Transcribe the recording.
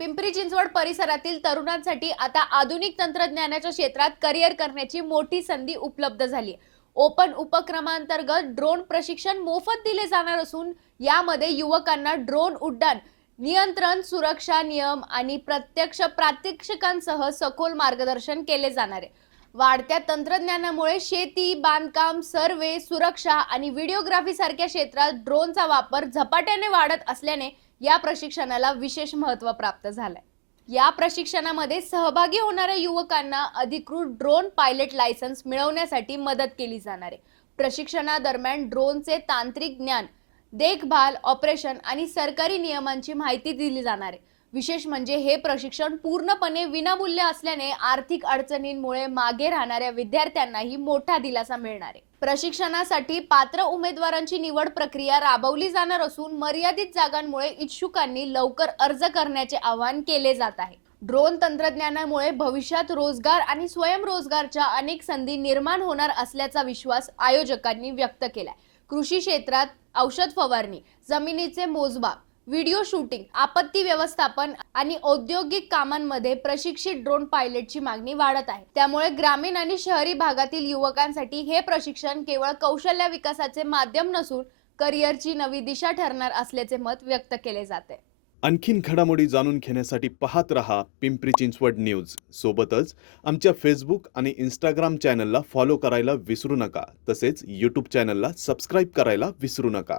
पिंपरी चिंचवड परिसरातील तरुणांसाठी आता आधुनिक तंत्रज्ञानाच्या क्षेत्रात करिअर करण्याची मोठी संधी उपलब्ध झाली आहे. ओपन उपक्रमांतर्गत ड्रोन प्रशिक्षण मोफत दिले जाणार असून यामध्ये युवकांना ड्रोन उड्डाण, नियंत्रण, सुरक्षा नियम आणि प्रत्यक्ष प्रात्यक्षिकांसह सखोल मार्गदर्शन केले जाणार आहे. वाढत्या तंत्रज्ञानामुळे शेती, बांधकाम, सर्वे, सुरक्षा आणि व्हिडिओग्राफी सारख्या क्षेत्रात ड्रोनचा वापर झपाट्याने वाढत असल्याने या प्रशिक्षणाला विशेष महत्त्व प्राप्त झालंय. या प्रशिक्षणामध्ये सहभागी होणाऱ्या युवकांना अधिकृत ड्रोन पायलट लायसन्स मिळवण्यासाठी मदत केली जाणार आहे. प्रशिक्षणादरम्यान ड्रोनचे तांत्रिक ज्ञान, देखभाल, ऑपरेशन आणि सरकारी नियमांची माहिती दिली जाणार आहे. विशेष म्हणजे हे प्रशिक्षण पूर्णपणे विनामूल्य असल्याने आर्थिक अडचणींमुळे मागे राहणाऱ्या विद्यार्थ्यांनाही मोठा दिलासा मिळणार आहे. प्रशिक्षणासाठी पात्र उमेदवारांची निवड प्रक्रिया राबवली जाणार असून मर्यादित जागांमुळे इच्छुकांनी लवकर अर्ज करण्याचे आवाहन केले जात आहे. ड्रोन तंत्रज्ञानामुळे भविष्यात रोजगार आणि स्वयंरोजगारच्या अनेक संधी निर्माण होणार असल्याचा विश्वास आयोजकांनी व्यक्त केलाय. कृषी क्षेत्रात औषध फवारणी, जमिनीचे मोजमाप, व्हिडिओ शूटिंग, आपत्ती व्यवस्थापन आणि औद्योगिक कामांमध्ये प्रशिक्षित ड्रोन पायलटची मागणी वाढत आहे. त्यामुळे ग्रामीण आणि शहरी भागातील युवकांसाठी हे प्रशिक्षण केवळ कौशल्य विकासाचे माध्यम नसून करिअरची नवी दिशा ठरणार असल्याचे मत व्यक्त केले जाते. आणखीन घडामोडी जाणून घेण्यासाठी पाहत रहा पिंपरी चिंचवड न्यूज. सोबतच आमच्या फेसबुक आणि इंस्टाग्राम चॅनलला फॉलो करायला विसरू नका. तसेच यूट्यूब चॅनलला सबस्क्राईब करायला विसरू नका.